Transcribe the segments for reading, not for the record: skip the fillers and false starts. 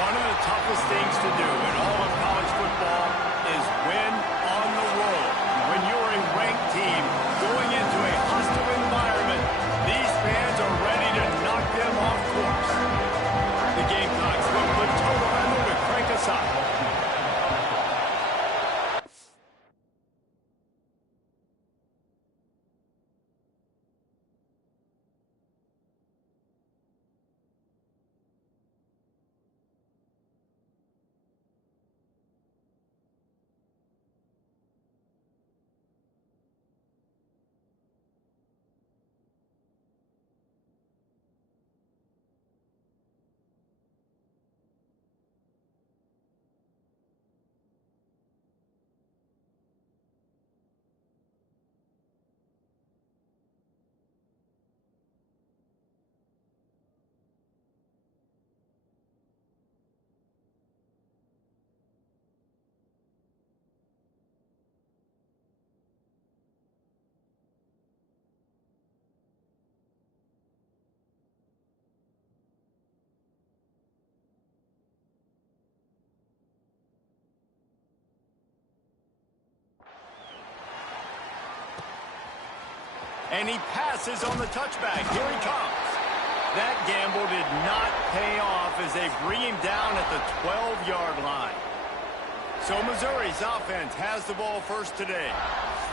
One of the toughest things to do in all of college football is win on the road. When you're a ranked team going into a hostile environment, these fans are ready to knock them off course. The Gamecocks will put total effort to crank us up. And he passes on the touchback. Here he comes. That gamble did not pay off as they bring him down at the 12-yard line. So Missouri's offense has the ball first today.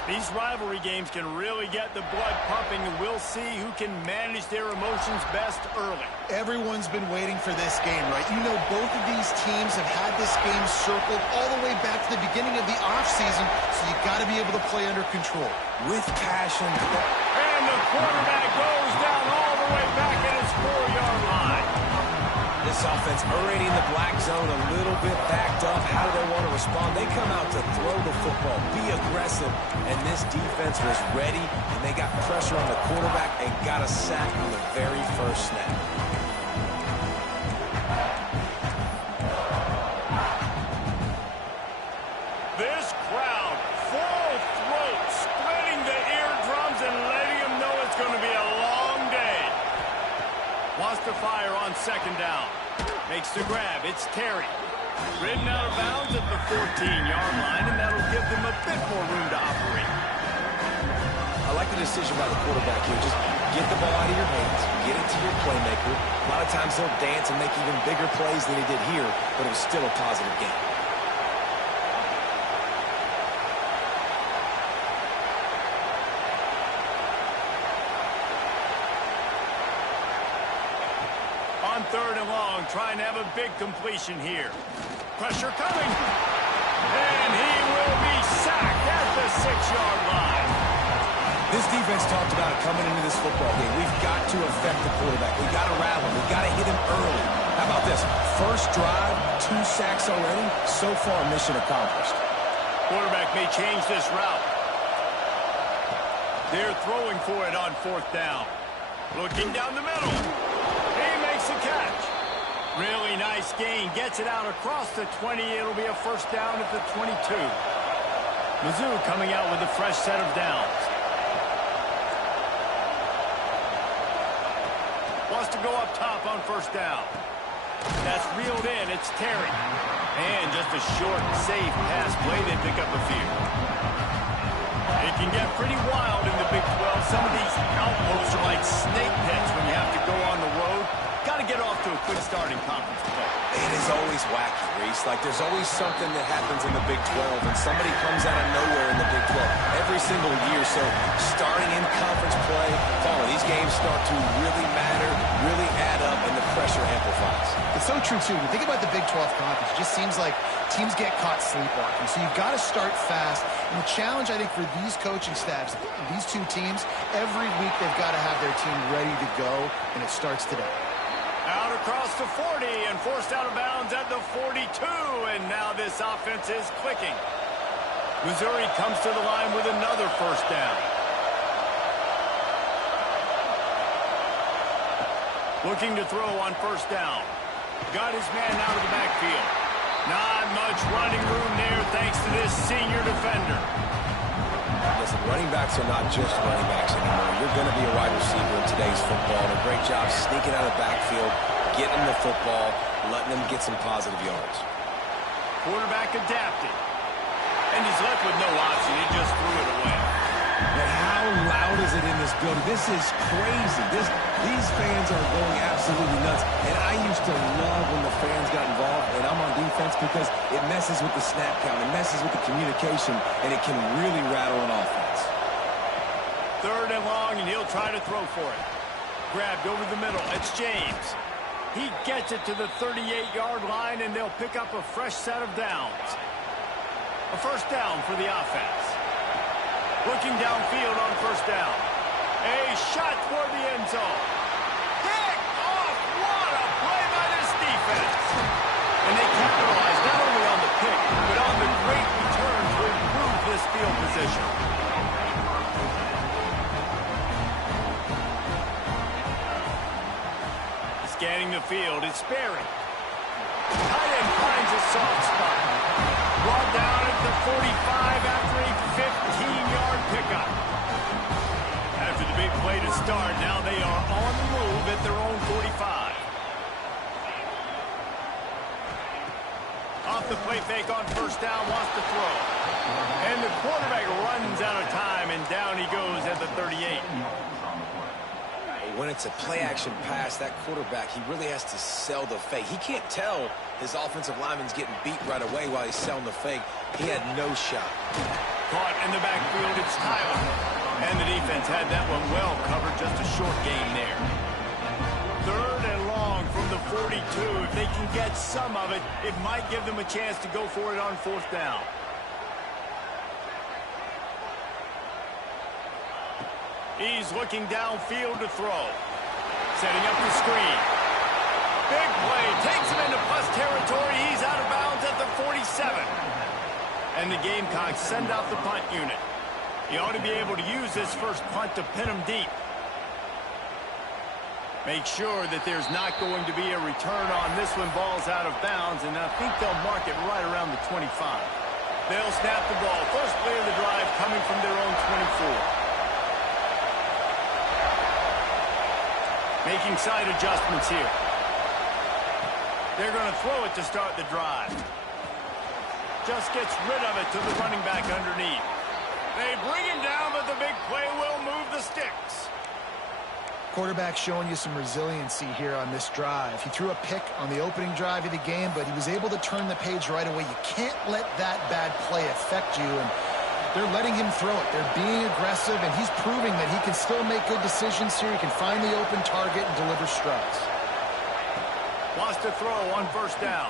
These rivalry games can really get the blood pumping, and we'll see who can manage their emotions best early. Everyone's been waiting for this game, right? You know, both of these teams have had this game circled all the way back to the beginning of the offseason, so you got to be able to play under control. With passion. And the quarterback goes down all the way back at his 4-yard line. This offense already in the black zone, a little bit backed up. How do they want to respond? They come out to throw the football, be aggressive, and this defense was ready, and they got pressure on the quarterback and got a sack on the very first snap. This crowd, full throat, splitting the eardrums and letting them know it's going to be a long day. Wants to fire on second down. Makes the grab. It's Terry. Ridden out of bounds at the 14-yard line, and that'll give them a bit more room to operate. I like the decision by the quarterback here. Just get the ball out of your hands, get it to your playmaker. A lot of times he'll dance and make even bigger plays than he did here, but it was still a positive game. On third and long, trying to have a big completion here. Pressure coming. And he will be sacked at the 6-yard line. This defense talked about it coming into this football game. We've got to affect the quarterback. We've got to rattle him. We've got to hit him early. How about this? First drive, 2 sacks already. So far, mission accomplished. Quarterback may change this route. They're throwing for it on fourth down. Looking down the middle. He makes a catch. Really nice gain. Gets it out across the 20. It'll be a first down at the 22. Mizzou coming out with a fresh set of downs. Wants to go up top on first down. That's reeled in. It's Terry. And just a short, safe pass play. They pick up a few. It can get pretty wild in the Big 12. Some of these outposts are like snake pits when you have to go on the road. Got to get off to a quick start in conference play. It is always wacky, Reese. Like, there's always something that happens in the Big 12, and somebody comes out of nowhere in the Big 12 every single year. So, starting in conference play, these games start to really matter, really add up, and the pressure amplifies. It's so true, too. When you think about the Big 12 conference, it just seems like teams get caught sleepwalking. So, you've got to start fast. And the challenge, I think, for these coaching staffs, these two teams, every week they've got to have their team ready to go, and it starts today. Out across the 40 and forced out of bounds at the 42. And now this offense is clicking. Missouri comes to the line with another first down. Looking to throw on first down. Got his man out of the backfield. Not much running room there thanks to this senior defender. Listen, running backs are not just running backs anymore. You're going to be a wide receiver in today's football. And a great job sneaking out of the backfield, getting them the football, letting them get some positive yards. Quarterback adapted. And he's left with no option. He just threw it away. But how loud is it in this building? This is crazy. These fans are going absolutely nuts. And I used to love when the fans got involved, and I'm on defense because it messes with the snap count. It messes with the communication, and it can really rattle an offense. 3rd and long, and he'll try to throw for it. Grabbed over the middle. It's James. He gets it to the 38-yard line, and they'll pick up a fresh set of downs. A first down for the offense. Looking downfield on first down. A shot toward the end zone. Pick off! What a play by this defense! And they capitalize not only on the pick, but on the great return to improve this field position. Scanning the field, it's Sperry. Tight end finds a soft spot. Brought down at the 45 after a 15-yard pickup. After the big play to start, now they are on the move at their own 45. Off the play fake on first down, wants to throw. And the quarterback runs out of time, and down he goes at the 38. When it's a play-action pass, that quarterback, he really has to sell the fake. He can't tell his offensive lineman's getting beat right away while he's selling the fake. He had no shot. Caught in the backfield, it's Tyler. And the defense had that one well covered, just a short gain there. 3rd and long from the 42. If they can get some of it, it might give them a chance to go for it on 4th down. He's looking downfield to throw. Setting up the screen. Big play. Takes him into plus territory. He's out of bounds at the 47. And the Gamecocks send out the punt unit. He ought to be able to use this first punt to pin him deep. Make sure that there's not going to be a return on this one. Ball's out of bounds, and I think they'll mark it right around the 25. They'll snap the ball. First play of the drive coming from their own 24. Making side adjustments here. They're going to throw it to start the drive. Just gets rid of it to the running back underneath. They bring him down, but the big play will move the sticks. Quarterback showing you some resiliency here on this drive. He threw a pick on the opening drive of the game, but he was able to turn the page right away. You can't let that bad play affect you, and they're letting him throw it. They're being aggressive, and he's proving that he can still make good decisions here. He can find the open target and deliver strikes. Wants to throw on first down.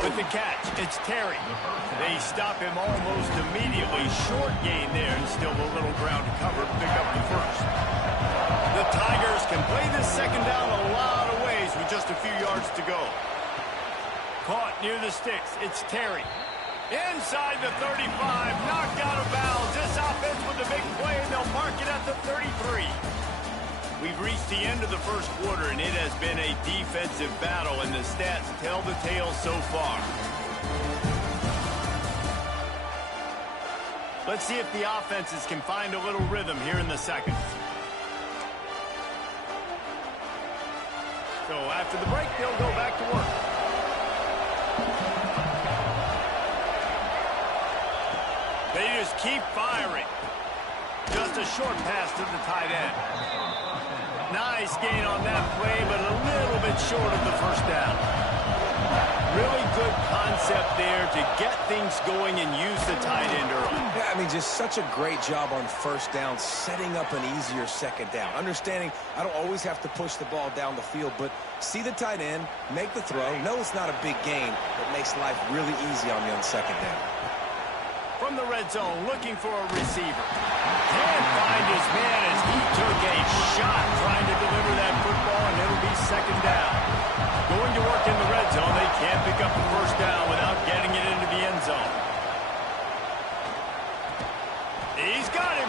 With the catch, it's Terry. They stop him almost immediately. Short gain there, and still a little ground to cover. Pick up the first. The Tigers can play this second down a lot of ways with just a few yards to go. Caught near the sticks, it's Terry. Inside the 35, knocked out of bounds. This offense with the big play, and they'll mark it at the 33. We've reached the end of the first quarter, and it has been a defensive battle, and the stats tell the tale so far. Let's see if the offenses can find a little rhythm here in the second. So after the break, they'll go back to work. They just keep firing. Just a short pass to the tight end. Nice gain on that play, but a little bit short of the first down. Really good concept there to get things going and use the tight end early. Yeah, I mean, just such a great job on first down, setting up an easier second down. Understanding I don't always have to push the ball down the field, but see the tight end, make the throw. No, it's not a big gain, but makes life really easy on you on second down. From the red zone, looking for a receiver. Can't find his man as he took a shot trying to deliver that football, and it'll be second down. Going to work in the red zone, they can't pick up the first down without getting it into the end zone. He's got him.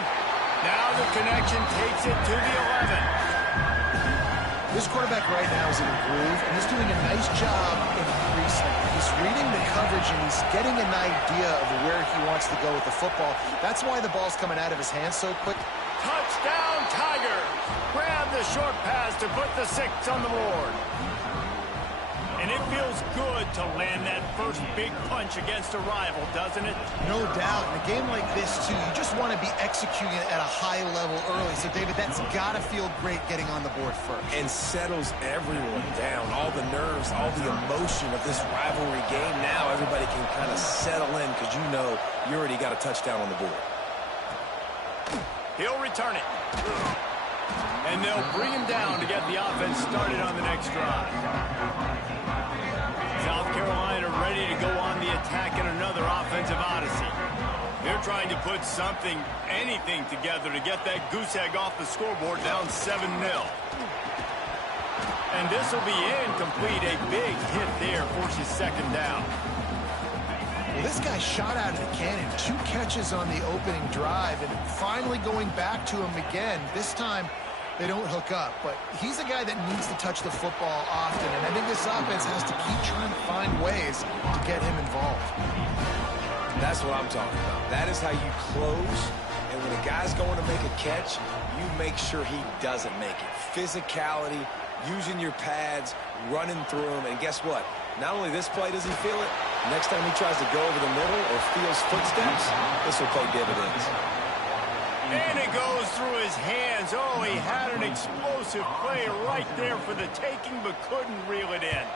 Now the connection takes it to the 11. This quarterback right now is in a groove, and he's doing a nice job in pre-snap. He's reading the coverage, and he's getting an idea of where he wants to go with the football. That's why the ball's coming out of his hands so quick. Touchdown, Tigers! Grab with the short pass to put the 6 on the board. And it feels good to land that first big punch against a rival, doesn't it? No doubt. In a game like this, too, you just want to be executing it at a high level early. So, David, that's got to feel great getting on the board first. And settles everyone down. All the nerves, all the emotion of this rivalry game. Now everybody can kind of settle in because you know you already got a touchdown on the board. He'll return it. And they'll bring him down to get the offense started on the next drive. South Carolina ready to go on the attack in another offensive odyssey. They're trying to put something, anything together to get that goose egg off the scoreboard down 7-0. And this will be incomplete. A big hit there forces second down. Well, this guy shot out of the cannon. 2 catches on the opening drive, and finally going back to him again. This time, they don't hook up, but he's a guy that needs to touch the football often, and I think this offense has to keep trying to find ways to get him involved. That's what I'm talking about. That is how you close, and when a guy's going to make a catch, you make sure he doesn't make it. Physicality, using your pads, running through them, and guess what? Not only this play does he feel it, next time he tries to go over the middle or feels footsteps, this will pay dividends. And it goes through his hands. Oh, he had an explosive play right there for the taking, but couldn't reel it in.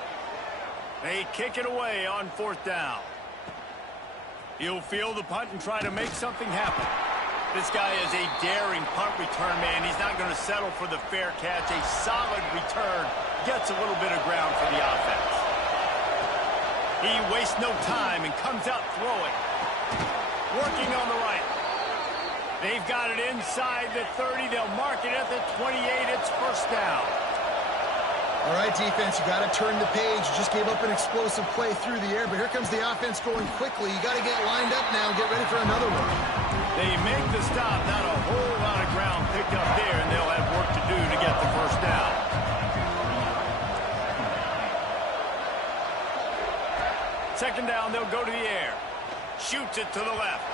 They kick it away on 4th down. He'll field the punt and try to make something happen. This guy is a daring punt return man. He's not going to settle for the fair catch. A solid return gets a little bit of ground for the offense. He wastes no time and comes out throwing. Working on the right. They've got it inside the 30. They'll mark it at the 28. It's first down. All right, defense, you got to turn the page. You just gave up an explosive play through the air, but here comes the offense going quickly. You got to get lined up now and get ready for another one. They make the stop. Not a whole lot of ground picked up there, and they'll have work to do to get the first down. Second down, they'll go to the air. Shoots it to the left.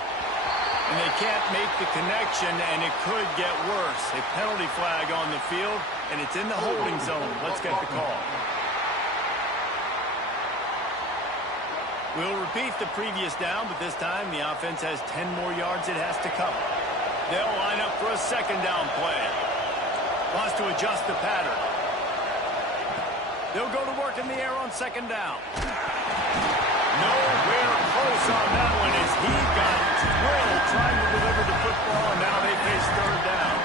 And they can't make the connection, and it could get worse. A penalty flag on the field, and it's in the holding zone. Let's get the call. We'll repeat the previous down, but this time the offense has 10 more yards it has to cover. They'll line up for a second down play. Wants to adjust the pattern. They'll go to work in the air on second down. Nowhere close on that one as he got drilled trying to deliver the football, and now they face third down.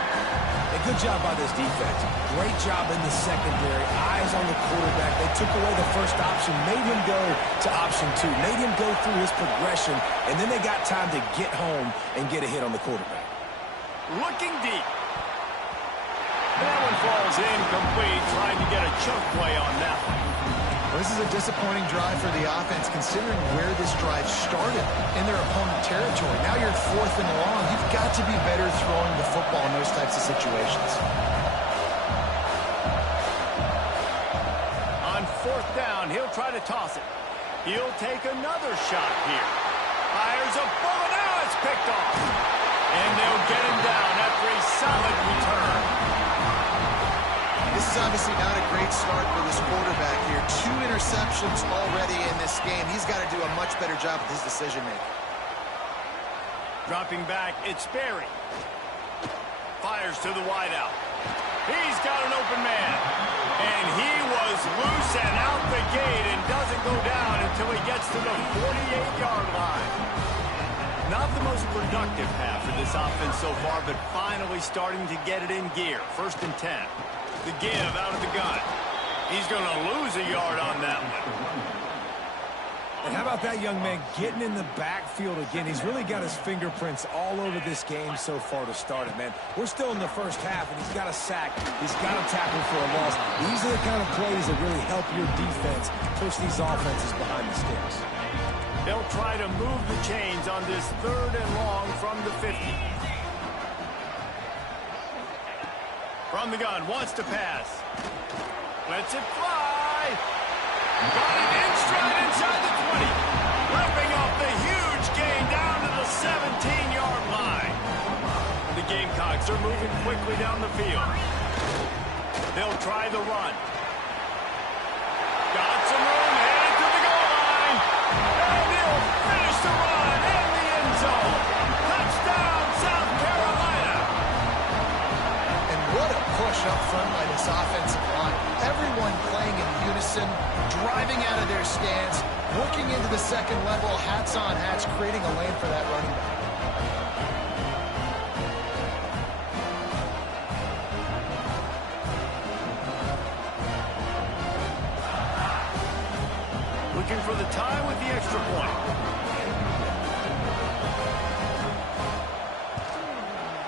A good job by this defense. Great job in the secondary. Eyes on the quarterback. They took away the first option, made him go to option 2, made him go through his progression, and then they got time to get home and get a hit on the quarterback. Looking deep. That one falls incomplete, trying to get a chunk play on that one. Well, this is a disappointing drive for the offense, considering where this drive started in their opponent territory. Now you're 4th and long. You've got to be better throwing the football in those types of situations. On 4th down, he'll try to toss it. He'll take another shot here. Fires a bullet. Now it's picked off. And they'll get him down after a solid return. This is obviously not a great start for this quarterback here. 2 interceptions already in this game. He's got to do a much better job with his decision-making. Dropping back, it's Berry. Fires to the wideout. He's got an open man. And he was loose and out the gate and doesn't go down until he gets to the 48-yard line. Not the most productive half for this offense so far, but finally starting to get it in gear. 1st and 10. The give out of the gun. He's going to lose a yard on that one. And how about that young man getting in the backfield again? He's really got his fingerprints all over this game so far to start it, man. We're still in the first half, and he's got a sack. He's got a tackle for a loss. These are the kind of plays that really help your defense push these offenses behind the sticks. They'll try to move the chains on this 3rd and long from the 50. From the gun, wants to pass. Lets it fly. Got it in stride inside the 20. Ripping off the huge gain down to the 17-yard line. The Gamecocks are moving quickly down the field. They'll try the run. Got some room, headed to the goal line. And he'll finish the run in the end zone. Touchdown, South Carolina. And what a push up front by this offensive line. Everyone playing in unison, driving out of their stance, working into the second level, hats on hats, creating a lane for that running back. Looking for the tie with the extra point.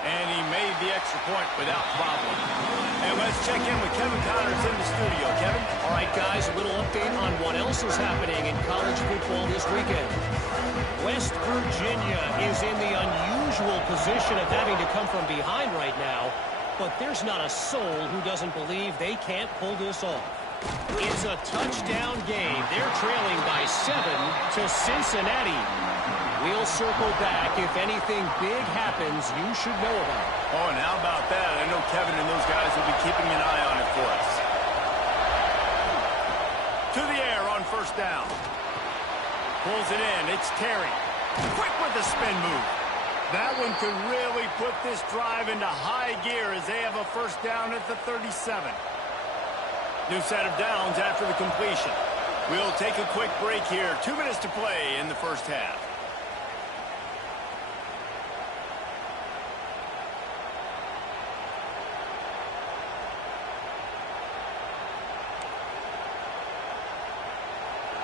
And he made the extra point without problem. And let's check in with Kevin Connors in the studio. Kevin? All right, guys, a little update on what else is happening in college football this weekend. West Virginia is in the unusual position of having to come from behind right now, but there's not a soul who doesn't believe they can't pull this off. It's a touchdown game. They're trailing by 7 to Cincinnati. We'll circle back. If anything big happens, you should know about it. Oh, and how about that? I know Kevin and those guys will be keeping an eye on it for us. To the air on first down. Pulls it in. It's Terry. Quick with the spin move. That one could really put this drive into high gear as they have a first down at the 37. New set of downs after the completion. We'll take a quick break here. 2 minutes to play in the first half.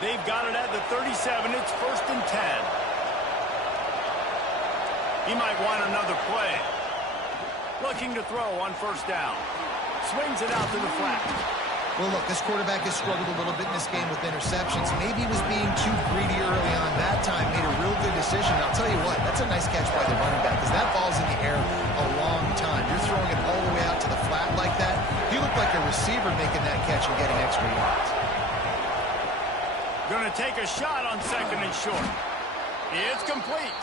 They've got it at the 37. It's 1st and 10. He might want another play. Looking to throw on first down. Swings it out to the flat. Well, look, this quarterback has struggled a little bit in this game with interceptions. Maybe he was being too greedy early on. That time made a real good decision. I'll tell you what, that's a nice catch by the running back because that ball's in the air a long time. You're throwing it all the way out to the flat like that. He looked like a receiver making that catch and getting extra yards. Going to take a shot on 2nd and short. It's complete.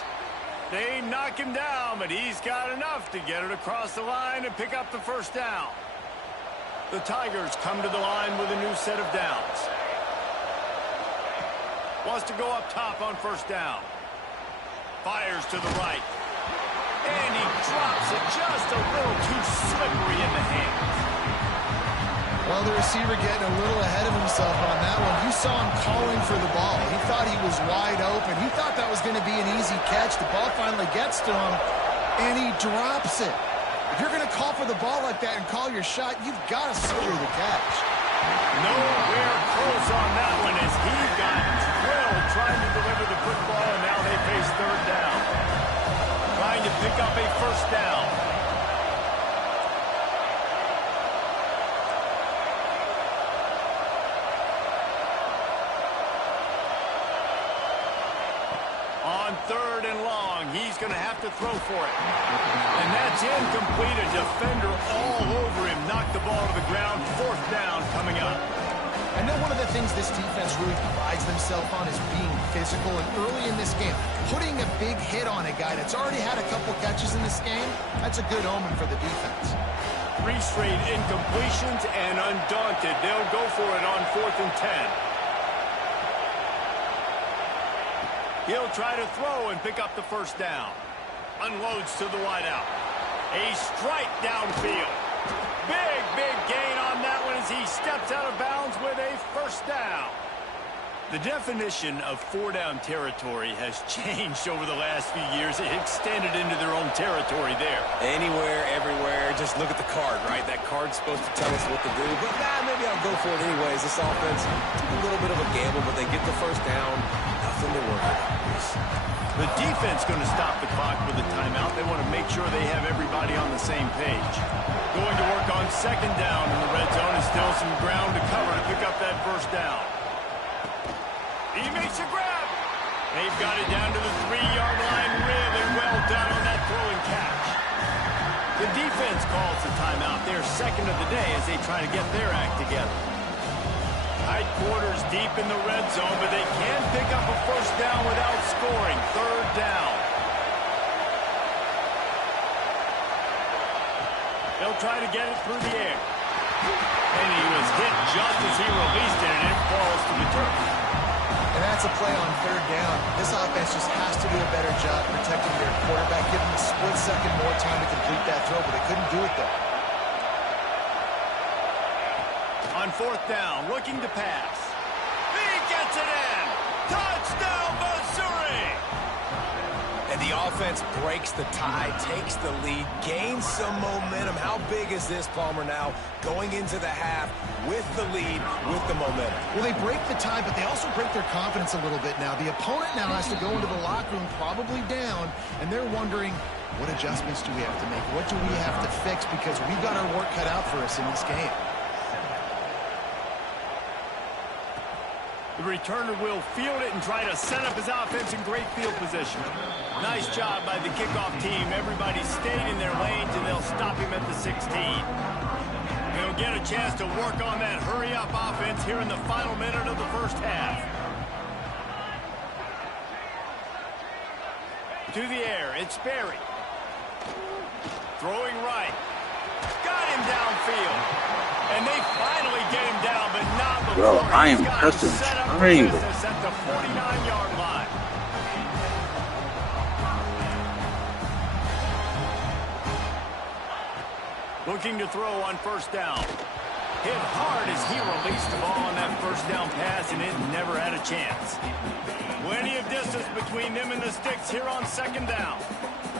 They knock him down, but he's got enough to get it across the line and pick up the first down. The Tigers come to the line with a new set of downs. Wants to go up top on first down. Fires to the right. And he drops it just a little too slippery in the hands. Well, the receiver getting a little ahead of himself on that one. You saw him calling for the ball. He thought he was wide open. He thought that was going to be an easy catch. The ball finally gets to him, and he drops it. If you're going to call for the ball like that and call your shot, you've got to secure the catch. Nowhere close on that one as he got drilled trying to deliver the football, and now they face 3rd down. Trying to pick up a first down. On 3rd and long, he's going to have to throw for it. And that's incomplete. A defender all over him. Knocked the ball to the ground. 4th down coming up. I know one of the things this defense really prides themselves on is being physical. And early in this game, putting a big hit on a guy that's already had a couple catches in this game, that's a good omen for the defense. 3 straight incompletions, and undaunted, they'll go for it on 4th and 10. He'll try to throw and pick up the first down. Unloads to the wideout. A strike downfield. Big gain on that one as he steps out of bounds with a first down. The definition of 4-down territory has changed over the last few years. It extended into their own territory there. Anywhere, everywhere, just look at the card, right? That card's supposed to tell us what to do, but maybe I'll go for it anyways. This offense, a little bit of a gamble, but they get the first down. Nothing to worry about. The defense going to stop the clock with a timeout. They want to make sure they have everybody on the same page. Going to work on 2nd down in the red zone and still some ground to cover to pick up that first down. He makes a grab. They've got it down to the 3-yard line. Really well done on that throwing catch. The defense calls the timeout. They're 2nd of the day as they try to get their act together. Tight quarters deep in the red zone, but they can pick up a first down without scoring. 3rd down. They'll try to get it through the air. And he was hit just as he released it, and it falls to the turf. And that's a play on third down. This offense just has to do a better job protecting their quarterback, giving him a split second more time to complete that throw, but they couldn't do it there. On fourth down, looking to pass. He gets it in. Touchdown, Missouri! And the offense breaks the tie, takes the lead, gains some momentum. How big is this, Palmer, now going into the half with the lead, with the momentum? Well, they break the tie, but they also break their confidence a little bit now. The opponent now has to go into the locker room probably down, and they're wondering, what adjustments do we have to make? What do we have to fix? Because we've got our work cut out for us in this game. The returner will field it and try to set up his offense in great field position. Nice job by the kickoff team. Everybody stayed in their lanes, and they'll stop him at the 16. They'll get a chance to work on that hurry-up offense here in the final minute of the first half. To the air, it's Berry. Throwing right. Got him downfield. And they finally get him down, but not before. Bro, I am he's got custom him set up for triangle. business at the 49-yard line. Looking to throw on first down. Hit hard as he released the ball on that first down pass, and it never had a chance. Plenty of distance between them and the sticks here on second down.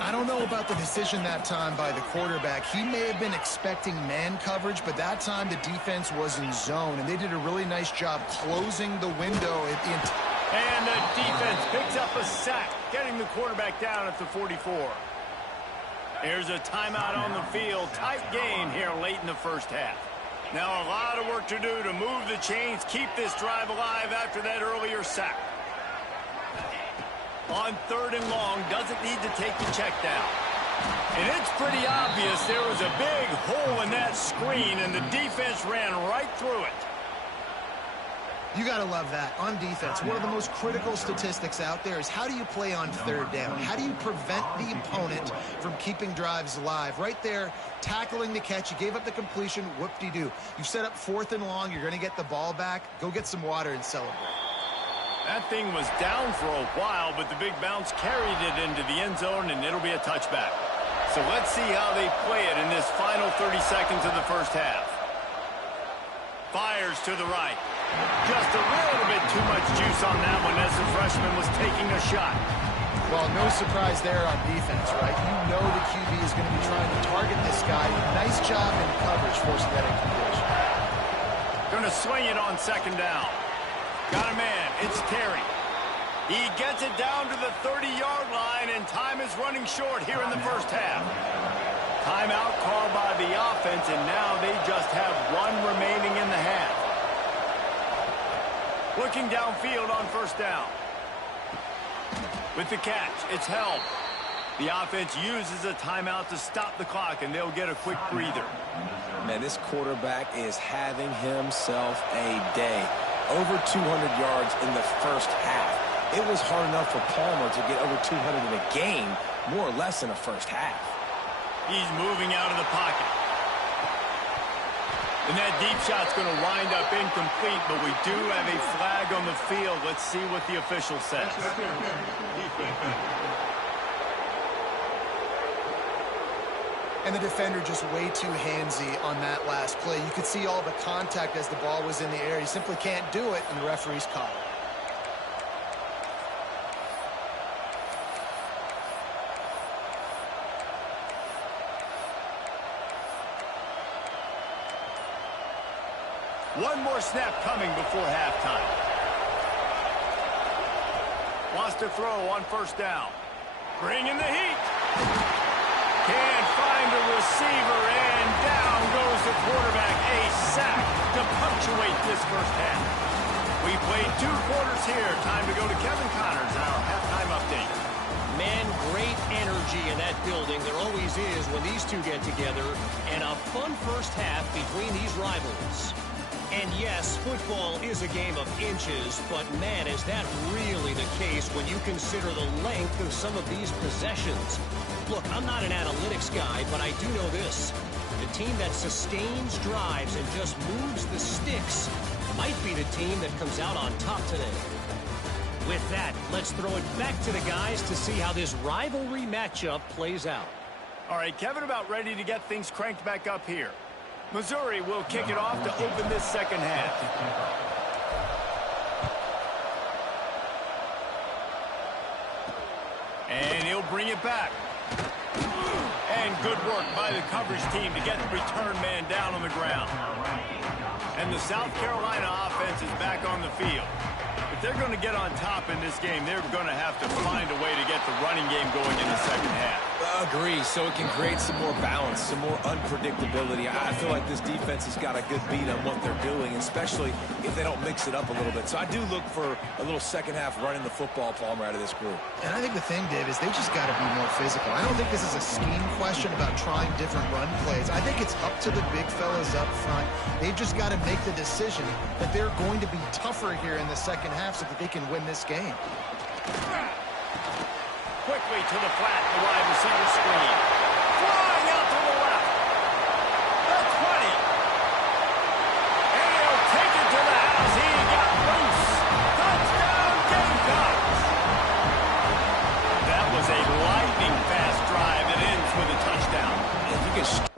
I don't know about the decision that time by the quarterback. He may have been expecting man coverage, but that time the defense was in zone, and they did a really nice job closing the window. And the defense picks up a sack, getting the quarterback down at the 44. There's a timeout on the field. Tight game here late in the first half. Now a lot of work to do to move the chains, keep this drive alive after that earlier sack. On third and long, doesn't need to take the check down. And it's pretty obvious there was a big hole in that screen, and the defense ran right through it. You got to love that. On defense, one of the most critical statistics out there is how do you play on third down? How do you prevent the opponent from keeping drives alive? Right there, tackling the catch. You gave up the completion. Whoop-de-doo. You set up fourth and long. You're going to get the ball back. Go get some water and celebrate. That thing was down for a while, but the big bounce carried it into the end zone, and it'll be a touchback. So let's see how they play it in this final 30 seconds of the first half. Fires to the right. Just a little bit too much juice on that one as the freshman was taking a shot. Well, no surprise there on defense, right? You know the QB is going to be trying to target this guy. Nice job in coverage forcing that incompletion. Going to swing it on second down. Got a man. It's Terry. He gets it down to the 30-yard line, and time is running short here in the first half. Timeout called by the offense, and now they just have one remaining in the half. Looking downfield on first down. With the catch, it's held. The offense uses a timeout to stop the clock, and they'll get a quick breather. Man, this quarterback is having himself a day. Over 200 yards in the first half. It was hard enough for Palmer to get over 200 in a game, more or less in the first half. He's moving out of the pocket. And that deep shot's going to wind up incomplete, but we do have a flag on the field. Let's see what the official says. And the defender just way too handsy on that last play. You could see all the contact as the ball was in the air. He simply can't do it, and the referee's caught it. One more snap coming before halftime. Wants to throw on first down. Bringing the heat. Can't find a receiver, and down goes the quarterback. A sack to punctuate this first half. We played 2 quarters here. Time to go to Kevin Connors and our halftime update. Man, great energy in that building. There always is when these two get together. And a fun first half between these rivals. And yes, football is a game of inches, but man, is that really the case when you consider the length of some of these possessions. Look, I'm not an analytics guy, but I do know this. The team that sustains drives and just moves the sticks might be the team that comes out on top today. With that, let's throw it back to the guys to see how this rivalry matchup plays out. All right, Kevin, about ready to get things cranked back up here. Missouri will kick it off to open this second half. And he'll bring it back. And good work by the coverage team to get the return man down on the ground. And the South Carolina offense is back on the field. If they're going to get on top in this game, they're going to have to find a way to get the running game going in the second half. Agree, so it can create some more balance, some more unpredictability. I feel like this defense has got a good beat on what they're doing, especially if they don't mix it up a little bit. So I do look for a little second half running the football, Palmer, out of this group. And I think the thing, Dave, is they just got to be more physical. I don't think this is a scheme question about trying different run plays. I think it's up to the big fellas up front. They've just got to make the decision that they're going to be tougher here in the second half so that they can win this game. Quickly to the flat, the wide receiver screen. Flying out to the left. The 20. And he'll take it to the house. He got loose. Touchdown, Gamecocks. That was a lightning fast drive that ends with a touchdown. If you can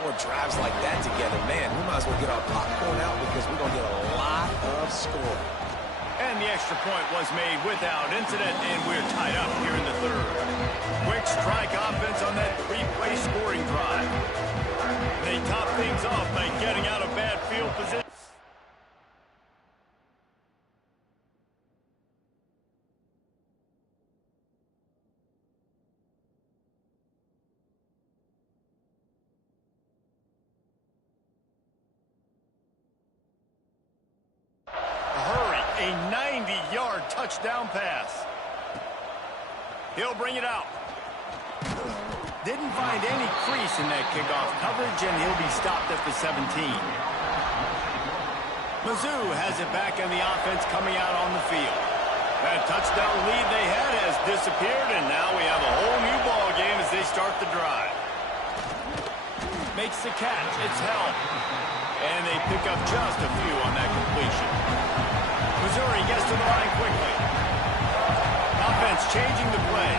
more drives like that together, man, we might as well get our popcorn out because we're going to get a lot of score. And the extra point was made without incident, and we're tied up here in the third. Quick strike offense on that three-play scoring drive. They top things off by getting out of bad field position. A 90-yard touchdown pass. He'll bring it out. Didn't find any crease in that kickoff coverage, and he'll be stopped at the 17. Mizzou has it back in the offense coming out on the field. That touchdown lead they had has disappeared, and now we have a whole new ball game as they start the drive. Makes the catch. It's held. And they pick up just a few on that completion. Missouri gets to the line quickly. Offense changing the play.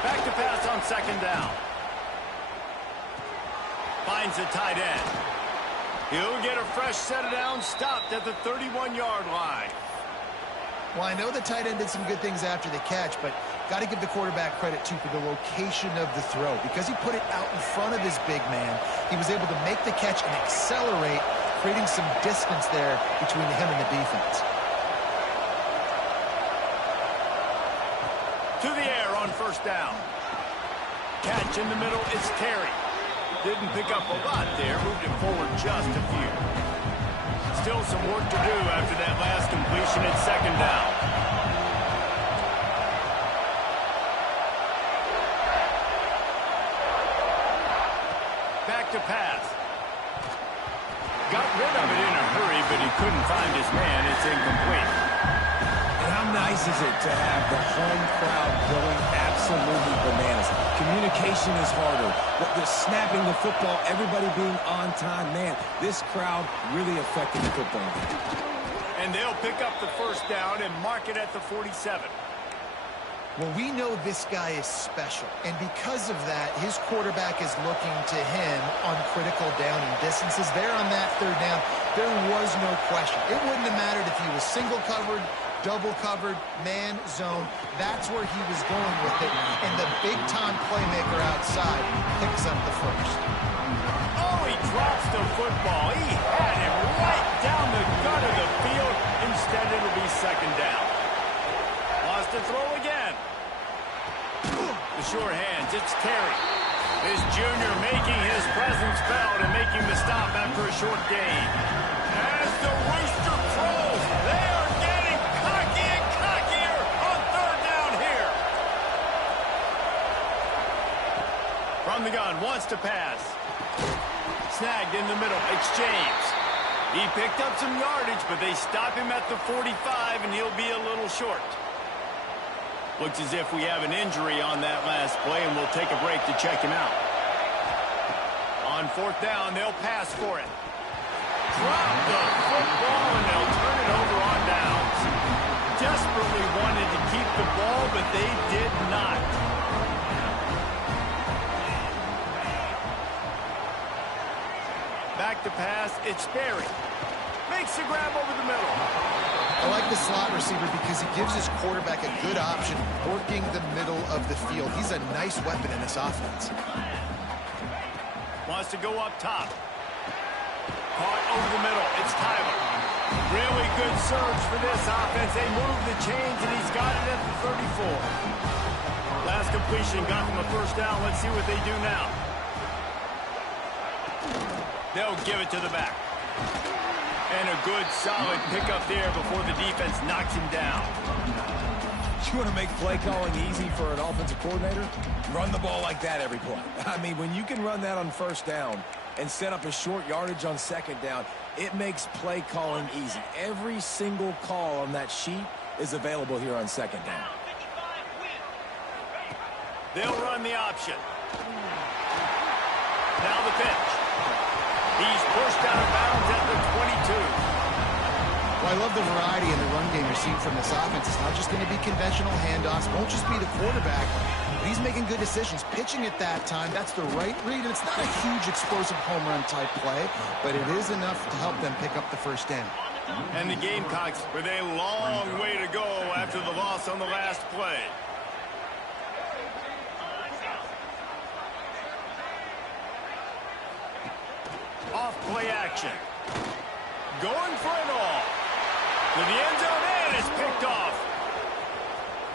Back to pass on second down. Finds the tight end. He'll get a fresh set of downs stopped at the 31-yard line. Well, I know the tight end did some good things after the catch, but got to give the quarterback credit, too, for the location of the throw. Because he put it out in front of his big man, he was able to make the catch and accelerate, creating some distance there between him and the defense. To the air on first down. Catch in the middle, it's Terry. Didn't pick up a lot there, moved it forward just a few. Still some work to do after that last completion at second down. Back to pass. Got rid of it in a hurry, but he couldn't find his man. It's incomplete. And how nice is it to have the home crowd going absolutely bananas? Communication is harder. The snapping the football, everybody being on time. Man, this crowd really affected the football. And they'll pick up the first down and mark it at the 47. Well, we know this guy is special, and because of that, his quarterback is looking to him on critical down and distances. There on that third down, there was no question. It wouldn't have mattered if he was single covered, double covered, man, zone. That's where he was going with it, and the big-time playmaker outside picks up the first. Oh, he drops the football. He had him right down the gut of the field. Instead, it'll be second down. Lost to throw again. The sure hands, it's Terry. This junior making his presence felt and making the stop after a short gain. As the rooster crows, they are getting cocky and cockier on third down here. to pass. Snagged in the middle. Exchange. He picked up some yardage, but they stop him at the 45, and he'll be a little short. Looks as if we have an injury on that last play, and we'll take a break to check him out. On fourth down, they'll pass for it. Drop the football, and they'll turn it over on downs. Desperately wanted to keep the ball, but they did not. Back to pass, it's Sperry. Makes the grab over the middle. I like the slot receiver because he gives his quarterback a good option working the middle of the field. He's a nice weapon in this offense. Wants to go up top. Caught over the middle. It's Tyler. Really good surge for this offense. They move the chains, and he's got it at the 34. Last completion got them a first down. Let's see what they do now. They'll give it to the back. And a good, solid pickup there before the defense knocks him down. You want to make play calling easy for an offensive coordinator? Run the ball like that every play. I mean, when you can run that on first down and set up a short yardage on second down, it makes play calling easy. Every single call on that sheet is available here on second down. They'll run the option. Now the pitch. He's pushed out of bounds at the 22. Well, I love the variety in the run game you're seeing from this offense. It's not just going to be conventional handoffs. Won't just be the quarterback. But he's making good decisions. Pitching at that time, that's the right read. And it's not a huge explosive home run type play, but it is enough to help them pick up the first down. And the Gamecocks with a long way to go after the loss on the last play. Off play action. Going for it all. To the end zone, and it's picked off.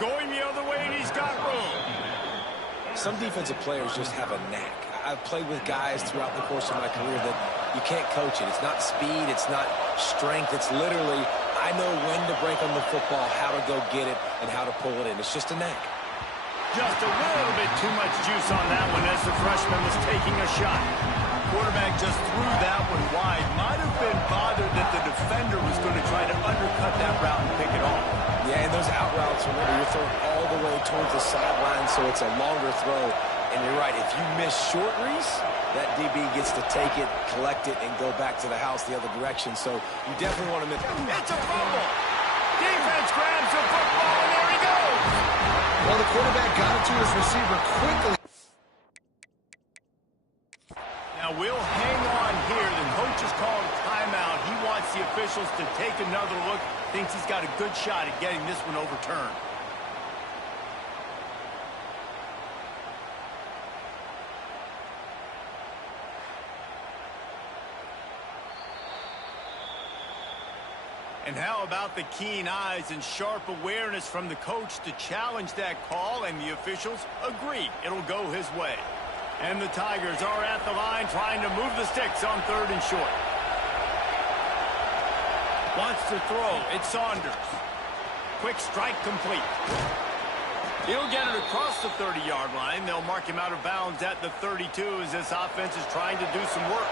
Going the other way, and he's got room. Some defensive players just have a knack. I've played with guys throughout the course of my career that you can't coach it. It's not speed. It's not strength. It's literally, I know when to break on the football, how to go get it, and how to pull it in. It's just a knack. Just a little bit too much juice on that one as the freshman was taking a shot. Quarterback just threw that one wide. Might have been bothered that the defender was going to try to undercut that route and pick it off. Yeah, and those out routes, remember, you're throwing all the way towards the sideline, so it's a longer throw. And you're right, if you miss short, Reese, that DB gets to take it, collect it, and go back to the house the other direction. So you definitely want to miss. It's a fumble. Defense grabs the football, and there he goes. Well, the quarterback got it to his receiver quickly. Now we'll hang on here. The coach is calling timeout. He wants the officials to take another look. Thinks he's got a good shot at getting this one overturned. And how about the keen eyes and sharp awareness from the coach to challenge that call, and the officials agree it'll go his way. And the Tigers are at the line trying to move the sticks on third and short. Wants to throw. It's Saunders. Quick strike complete. He'll get it across the 30-yard line. They'll mark him out of bounds at the 32 as this offense is trying to do some work.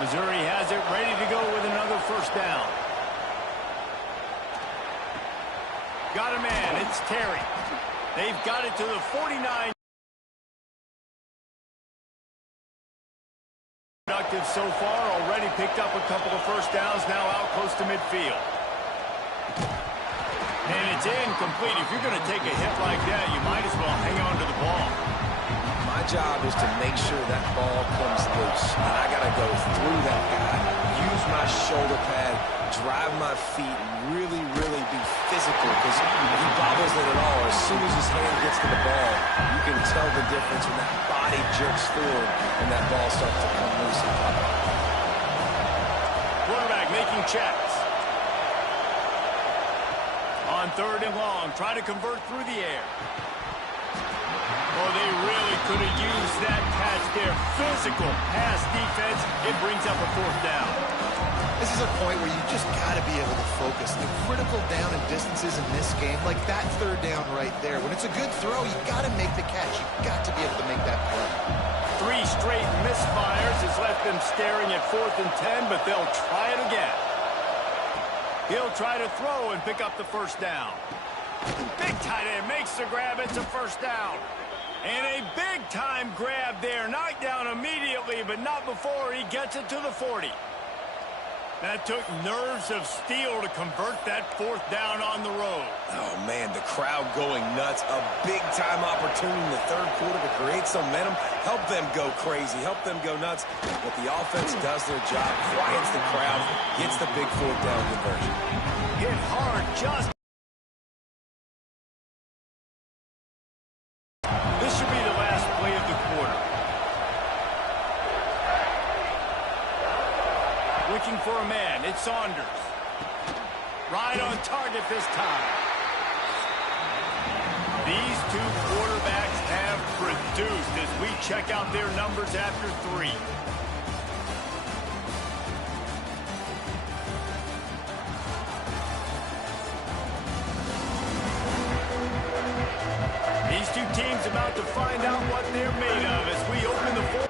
Missouri has it ready to go with another first down. Got a man. It's Terry. They've got it to the 49. Productive so far. Already picked up a couple of first downs. Now out close to midfield. And it's incomplete. If you're going to take a hit like that, you might as well hang on to the ball. My job is to make sure that ball comes loose. And I got to go through that guy, use my shoulder pad, drive my feet, really, really be physical, because if he bobbles it at all, as soon as his hand gets to the ball, you can tell the difference when that body jerks forward and that ball starts to come loose and pop up. Quarterback making checks. On third and long, try to convert through the air. Oh, they really could have used that catch there. Physical pass defense. It brings up a fourth down. This is a point where you just got to be able to focus. The critical down and distances in this game, like that third down right there. When it's a good throw, you got to make the catch. You got to be able to make that play. 3 straight misfires has left them staring at 4th and 10, but they'll try it again. He'll try to throw and pick up the first down. Big tight end makes the grab. It's a first down. And a big-time grab there. Knocked down immediately, but not before he gets it to the 40. That took nerves of steel to convert that 4th down on the road. Oh, man, the crowd going nuts. A big-time opportunity in the third quarter to create some momentum. Help them go crazy. Help them go nuts. But the offense does their job, quiets the crowd, gets the big 4th down conversion. Hit hard just. This should be the last play of the quarter. Looking for a man. It's Saunders. Right on target this time. These two quarterbacks have produced as we check out their numbers after 3. These two teams about to find out what they're made of as we open the 4th.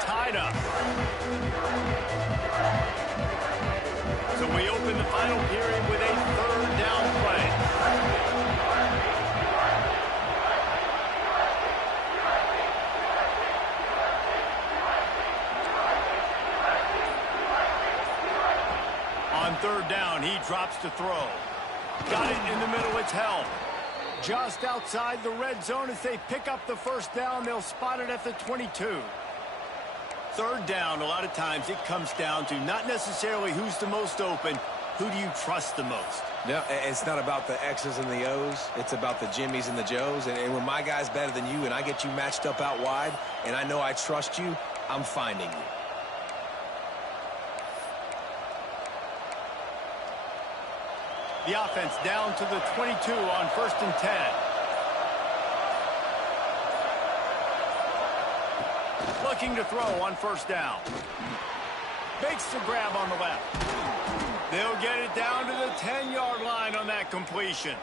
Tied up. So we open the final period with a 3rd down play. On 3rd down, he drops to throw. Got it in the middle, it's held. Just outside the red zone as they pick up the first down. They'll spot it at the 22. 3rd down, a lot of times it comes down to not necessarily who's the most open, who do you trust the most? No, it's not about the X's and the O's. It's about the Jimmies and the Joes. And when my guy's better than you and I get you matched up out wide and I know I trust you, I'm finding you. The offense down to the 22 on 1st and 10. Looking to throw on 1st down. Makes the grab on the left. They'll get it down to the 10-yard line on that completion.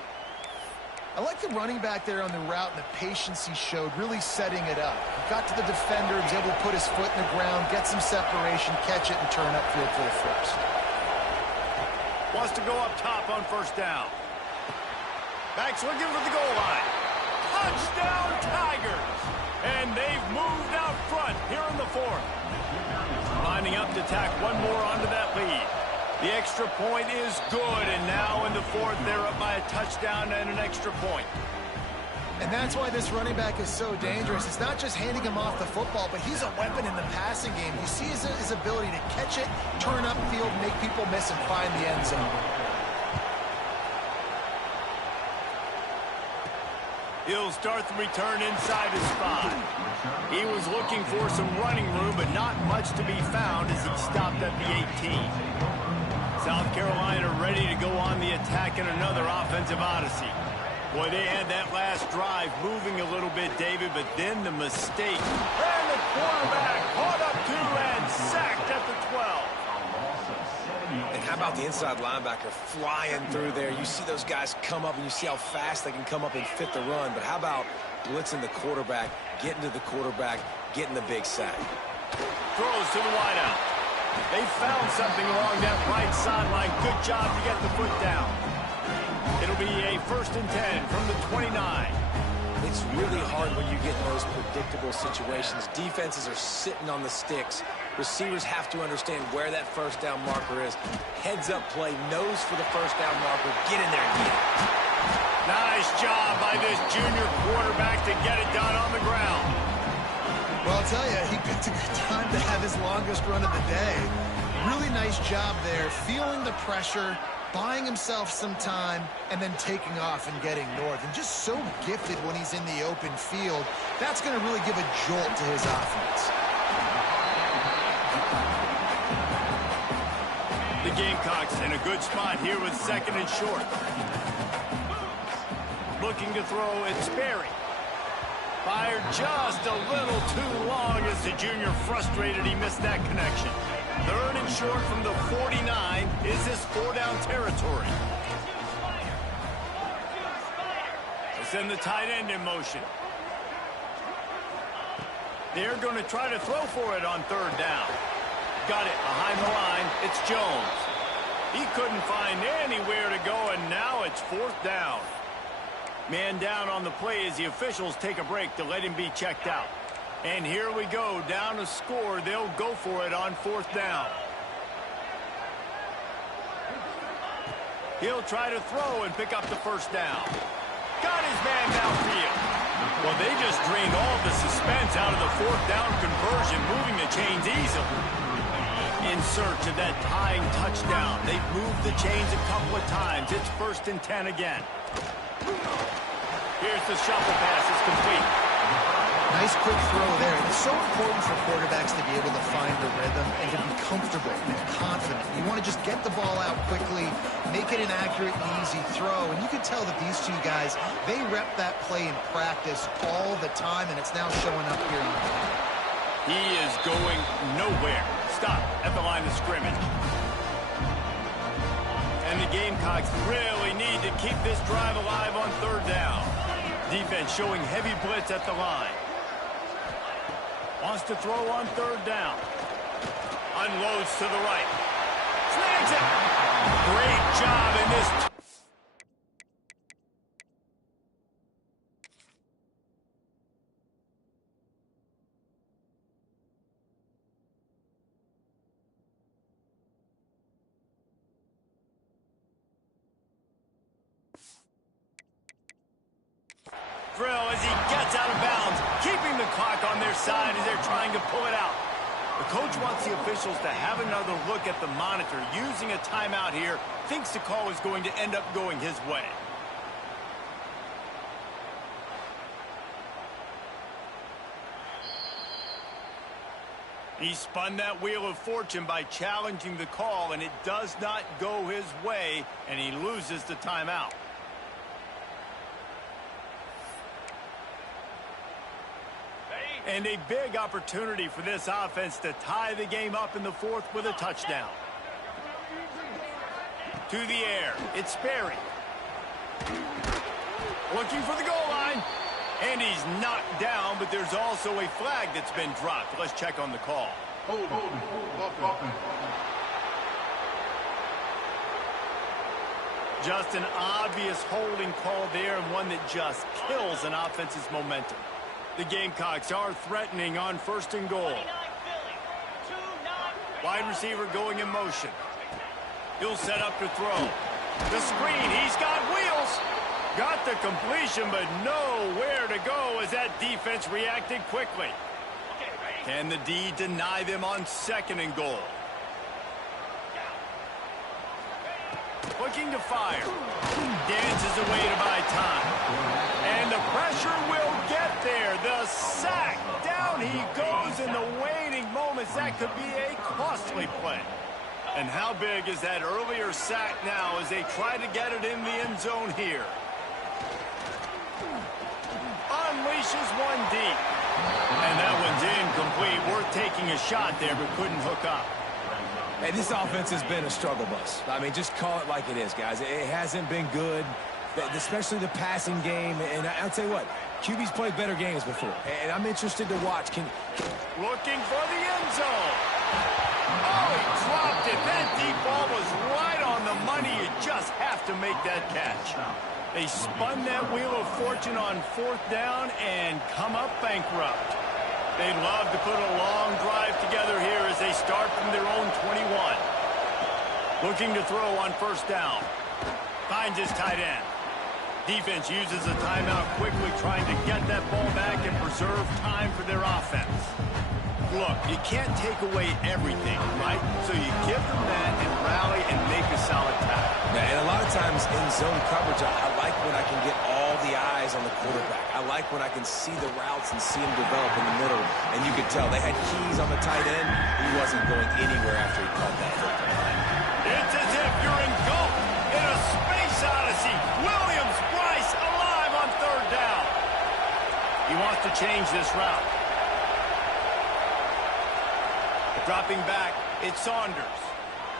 I like the running back there on the route and the patience he showed, really setting it up. He got to the defender, was able to put his foot in the ground, get some separation, catch it, and turn upfield for the first. Wants to go up top on 1st down. Backs looking for the goal line. Touchdown, Tigers! And they've moved out front here in the 4th. Lining up to tack one more onto that lead. The extra point is good, and now in the 4th, they're up by a touchdown and an extra point. And that's why this running back is so dangerous. It's not just handing him off the football, but he's a weapon in the passing game. You see his ability to catch it, turn upfield, make people miss, and find the end zone. He'll start the return inside his 5. He was looking for some running room, but not much to be found as he stopped at the 18. South Carolina ready to go on the attack in another offensive odyssey. Boy, they had that last drive moving a little bit, David, but then the mistake. And the quarterback caught up to and sacked at the 12. And how about the inside linebacker flying through there? You see those guys come up, and you see how fast they can come up and fit the run. But how about blitzing the quarterback, getting to the quarterback, getting the big sack? Throws to the wideout. They found something along that right sideline. Good job to get the foot down. It'll be a 1st and 10 from the 29. It's really hard when you get in those predictable situations. Defenses are sitting on the sticks. Receivers have to understand where that 1st down marker is. Heads up play, nose for the 1st down marker. Get in there and get it. Nice job by this junior quarterback to get it done on the ground. Well, I'll tell you, he picked a good time to have his longest run of the day. Really nice job there, feeling the pressure, buying himself some time, and then taking off and getting north. And just so gifted when he's in the open field. That's going to really give a jolt to his offense. The Gamecocks in a good spot here with 2nd and short. Looking to throw, it's Sperry. Fired just a little too long as the junior frustrated he missed that connection. 3rd and short from the 49 is this 4-down territory. They send the tight end in motion. They're going to try to throw for it on 3rd down. Got it behind the line. It's Jones. He couldn't find anywhere to go, and now it's 4th down. Man down on the play as the officials take a break to let him be checked out. And here we go, down a score. They'll go for it on 4th down. He'll try to throw and pick up the 1st down. Got his man downfield. Well, they just drained all the suspense out of the 4th down conversion, moving the chains easily. In search of that tying touchdown. They've moved the chains a couple of times. It's 1st and 10 again. Here's the shuffle pass. It's complete. Nice quick throw there. It's so important for quarterbacks to be able to find the rhythm and to be comfortable and confident. You want to just get the ball out quickly, make it an accurate and easy throw. And you can tell that these two guys, they rep that play in practice all the time, and it's now showing up here in the game. He is going nowhere. Stop at the line of scrimmage. And the Gamecocks really need to keep this drive alive on 3rd down. Defense showing heavy blitz at the line. Wants to throw on 3rd down. Unloads to the right. Snags it. Great job in this. Drill as he gets out of bounds, keeping the clock on their side as they're trying to pull it out. The coach wants the officials to have another look at the monitor, using a timeout here. Thinks the call is going to end up going his way. He spun that wheel of fortune by challenging the call, and it does not go his way, and he loses the timeout. And a big opportunity for this offense to tie the game up in the 4th with a touchdown. To the air, it's Sperry. Looking for the goal line. And he's knocked down, but there's also a flag that's been dropped. Let's check on the call. Just an obvious holding call there, and one that just kills an offense's momentum. The Gamecocks are threatening on 1st and goal. Wide receiver going in motion. He'll set up to throw. The screen, he's got wheels. Got the completion, but nowhere to go as that defense reacted quickly. Can the D deny them on 2nd and goal? looking to fire. Dances away to buy time. And the pressure will get there. The sack. Down he goes in the waiting moments. That could be a costly play. And how big is that earlier sack now as they try to get it in the end zone here? Unleashes one deep. And that one's incomplete. Worth taking a shot there, but couldn't hook up. Hey, this offense has been a struggle bus. I mean, just call it like it is, guys. It hasn't been good, especially the passing game. And I'll tell you what, QB's played better games before. And I'm interested to watch. Looking for the end zone. Oh, he dropped it. That deep ball was right on the money. You just have to make that catch. They spun that wheel of fortune on fourth down and come up bankrupt. They'd love to put a long drive together here as they start from their own 21. Looking to throw on first down. Finds his tight end. Defense uses a timeout quickly, trying to get that ball back and preserve time for their offense. Look, you can't take away everything, right? So you give them that and rally and make a solid tackle. And a lot of times in zone coverage, I like when I can get all the eyes on the quarterback. I like when I can see the routes and see them develop in the middle. And you could tell they had keys on the tight end. He wasn't going anywhere after he caught that football. It's as if you're engulfed in a space odyssey. Williams-Brice alive on third down. He wants to change this route. Dropping back, it's Saunders.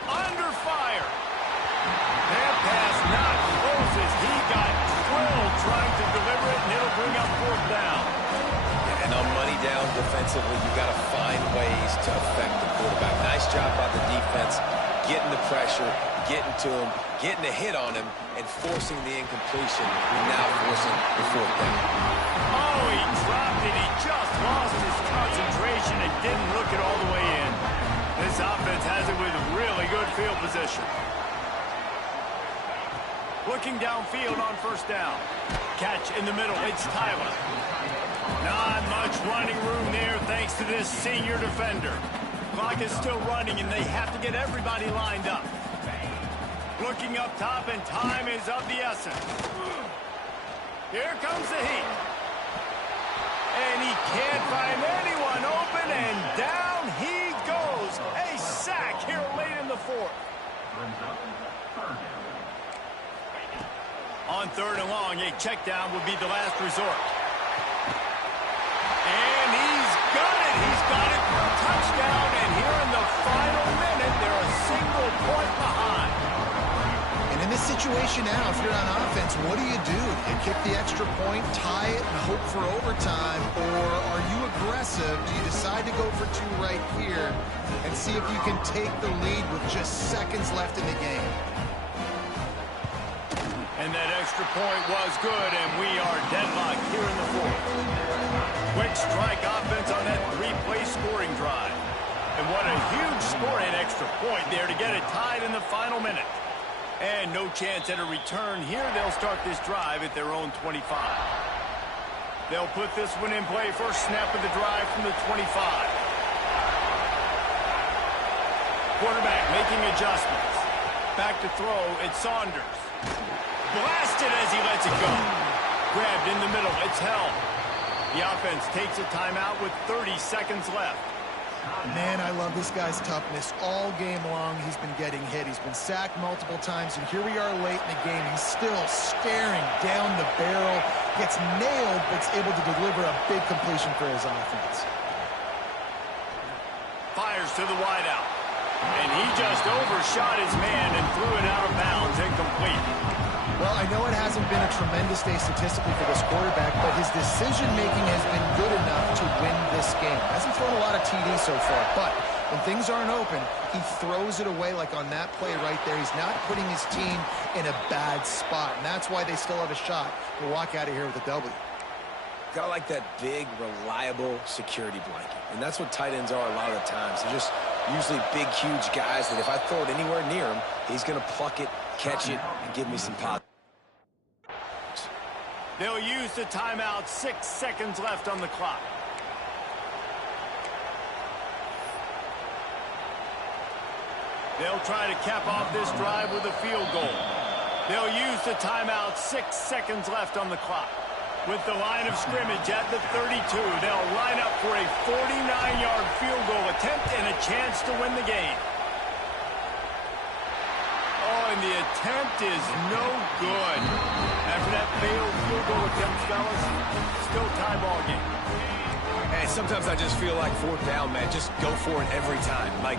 Under fire. That pass not close as he got drilled trying to deliver it, and it'll bring up fourth down. And on money down defensively, you got to find ways to affect the quarterback. Nice job by the defense, getting the pressure, getting to him, getting a hit on him, and forcing the incompletion, and now forcing the fourth down. Oh, he dropped it. He just lost his concentration and didn't look it all the way in. This offense has it with really good field position. Looking downfield on first down. Catch in the middle. It's Tyler. Not much running room there thanks to this senior defender. Clock is still running, and they have to get everybody lined up. Looking up top, and time is of the essence. Here comes the heat. And he can't find anyone open, and down he goes. A sack here late in the fourth. On third and long, a check down would be the last resort. And he's got it. He's got it for a touchdown. And here in the final minute, they're a single point behind. And in this situation now, if you're on offense, what do? You kick the extra point, tie it, and hope for overtime? Or are you aggressive? Do you decide to go for two right here and see if you can take the lead with just seconds left in the game? And that extra point was good, and we are deadlocked here in the fourth. Quick strike offense on that three-play scoring drive. And what a huge scoring extra point there to get it tied in the final minute. And no chance at a return here. They'll start this drive at their own 25. They'll put this one in play. First snap of the drive from the 25. Quarterback making adjustments. Back to throw, it's Saunders. Blasted as he lets it go. Grabbed in the middle, it's held. The offense takes a timeout with 30 seconds left. Man, I love this guy's toughness. All game long, he's been getting hit. He's been sacked multiple times, and here we are late in the game. He's still staring down the barrel, gets nailed, but is able to deliver a big completion for his offense. Fires to the wideout. And he just overshot his man and threw it out of bounds, incomplete. Well, I know it hasn't been a tremendous day statistically for this quarterback, but his decision-making has been good enough to win this game. Hasn't thrown a lot of TDs so far, but when things aren't open, he throws it away like on that play right there. He's not putting his team in a bad spot, and that's why they still have a shot to walk out of here with a W. Got like that big, reliable security blanket. And that's what tight ends are a lot of the times. They're just usually big, huge guys that if I throw it anywhere near him, he's going to pluck it, catch it, and give me some pop. They'll use the timeout. 6 seconds left on the clock. They'll try to cap off this drive with a field goal. They'll use the timeout, 6 seconds left on the clock. With the line of scrimmage at the 32, they'll line up for a 49-yard field goal attempt and a chance to win the game. Oh, and the attempt is no good. After that failed field goal attempt, fellas, still tie ball game. And sometimes I just feel like fourth down, man, just go for it every time. Like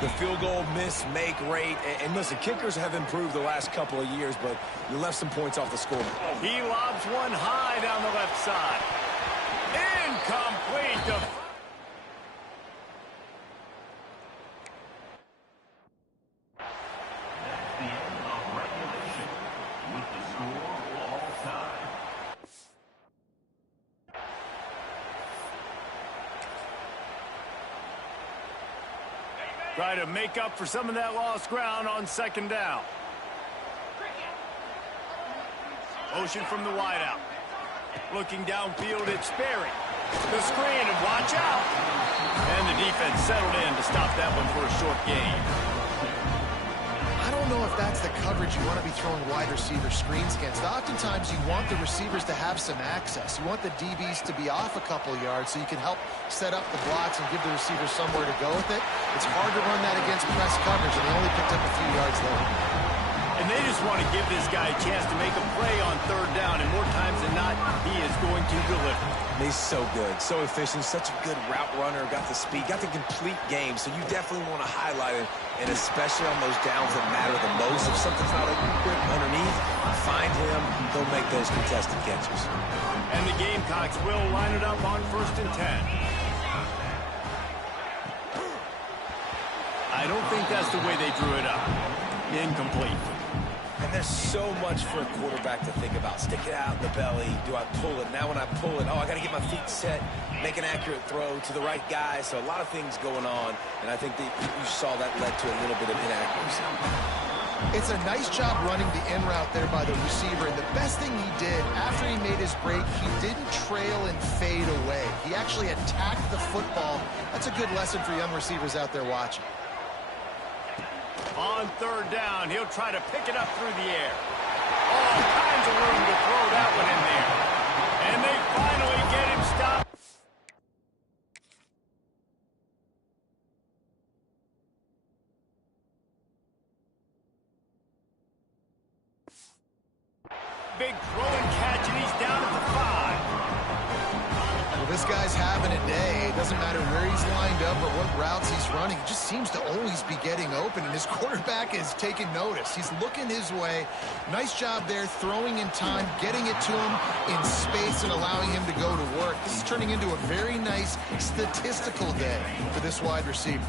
the field goal miss, make, rate. And listen, kickers have improved the last couple of years, but you left some points off the score. He lobs one high down the left side. Incomplete. Try to make up for some of that lost ground on second down. Motion from the wideout. Looking downfield, it's Sperry. The screen, and watch out. And the defense settled in to stop that one for a short gain. I don't know if that's the coverage you want to be throwing wide receiver screens against. Oftentimes, you want the receivers to have some access. You want the DBs to be off a couple yards so you can help set up the blocks and give the receiver somewhere to go with it. It's hard to run that against press coverage, and they only picked up a few yards there. And they just want to give this guy a chance to make a play on third down, and more times than not, he is going to deliver. He's so good, so efficient, such a good route runner, got the speed, got the complete game, so you definitely want to highlight it, and especially on those downs that matter the most. If something's not open quick underneath, find him, he'll make those contested catches. And the Gamecocks will line it up on 1st and 10. I don't think that's the way they drew it up. Incomplete. And there's so much for a quarterback to think about. Stick it out in the belly. Do I pull it? Now when I pull it, I got to get my feet set, make an accurate throw to the right guy. So a lot of things going on, and I think that you saw that led to a little bit of inaccuracy. It's a nice job running the in route there by the receiver, and the best thing he did after he made his break, he didn't trail and fade away. He actually attacked the football. That's a good lesson for young receivers out there watching. On third down, he'll try to pick it up through the air. All kinds of room to throw that one in there. And they finally get him stopped. Big throw and catch, and he's down at the 5. Well, this guy's having a day. It doesn't matter where he's lined up or what routes he's running. He just seems to always be getting open, and his quarterback is taking notice. He's looking his way. Nice job there, throwing in time, getting it to him in space and allowing him to go to work. This is turning into a very nice statistical day for this wide receiver.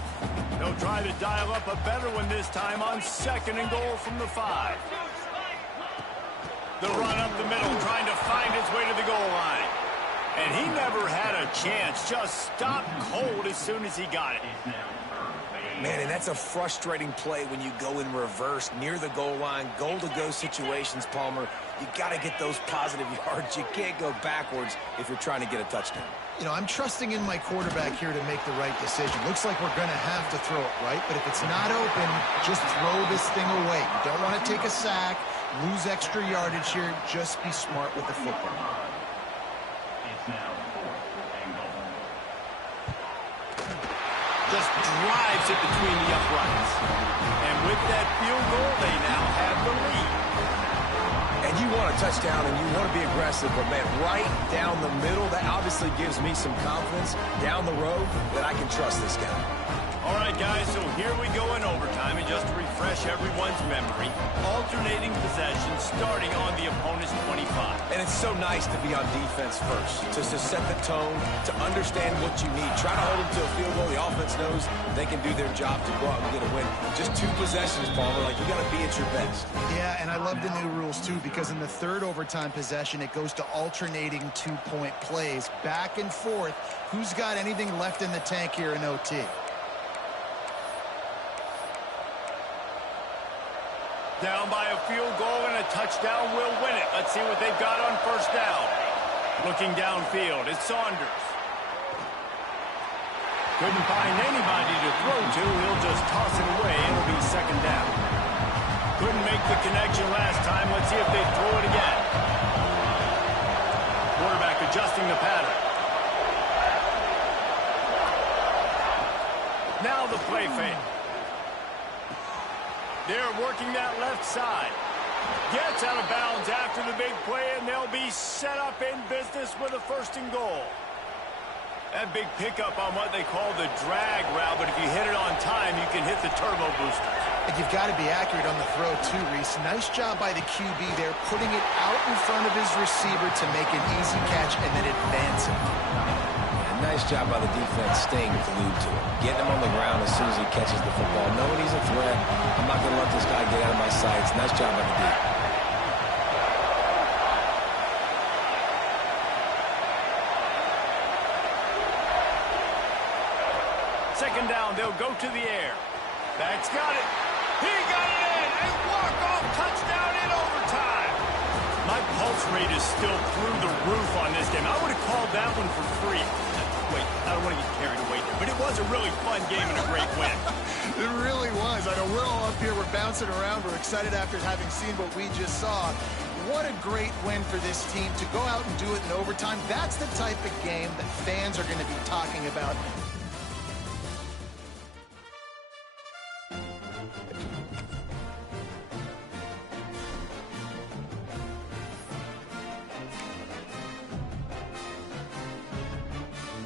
They'll try to dial up a better one this time on 2nd and goal from the 5. The run up the middle, trying to find his way to the goal line. And he never had a chance, just stopped cold as soon as he got it. Man, and that's a frustrating play when you go in reverse near the goal line, goal-to-go situations, Palmer. You got to get those positive yards. You can't go backwards if you're trying to get a touchdown. You know, I'm trusting in my quarterback here to make the right decision. Looks like we're going to have to throw it, right? But if it's not open, just throw this thing away. You don't want to take a sack, lose extra yardage here. Just be smart with the football. Just drives it between the uprights. And with that field goal, they now have the lead. And you want a touchdown and you want to be aggressive, but man, right down the middle, that obviously gives me some confidence down the road that I can trust this guy. All right, guys, so here we go in overtime, and just to refresh everyone's memory, alternating possessions starting on the opponent's 25. And it's so nice to be on defense first, to set the tone, to understand what you need. Try to hold them to a field goal. The offense knows they can do their job to go out and get a win. Just 2 possessions, Palmer. Like, you got to be at your best. Yeah, and I love the new rules, too, because in the 3rd overtime possession, it goes to alternating 2-point plays, back and forth. Who's got anything left in the tank here in OT? Down by a field goal and a touchdown will win it. Let's see what they've got on 1st down. Looking downfield, it's Saunders. Couldn't find anybody to throw to. He'll just toss it away. It'll be second down. Couldn't make the connection last time. Let's see if they throw it again. Quarterback adjusting the pattern. Now the play fake. They're working that left side. Gets out of bounds after the big play, and they'll be set up in business with a first and goal. That big pickup on what they call the drag route, but if you hit it on time, you can hit the turbo boosters. And you've got to be accurate on the throw, too, Reese. Nice job by the QB there, putting it out in front of his receiver to make an easy catch and then advance him. Yeah, nice job by the defense staying glued to him. Getting him on the ground as soon as he catches the football. Knowing he's a threat, I'm not going to let this guy get out of my sights. Nice job by the D. Second down, they'll go to the air. That's got it. He got it in. A walk-off touchdown in overtime. My pulse rate is still through the roof on this game. I would have called that one for free. Wait, I don't want to get carried away here, but it was a really fun game and a great win. It really was. I know we're all up here. We're bouncing around. We're excited after having seen what we just saw. What a great win for this team to go out and do it in overtime. That's the type of game that fans are going to be talking about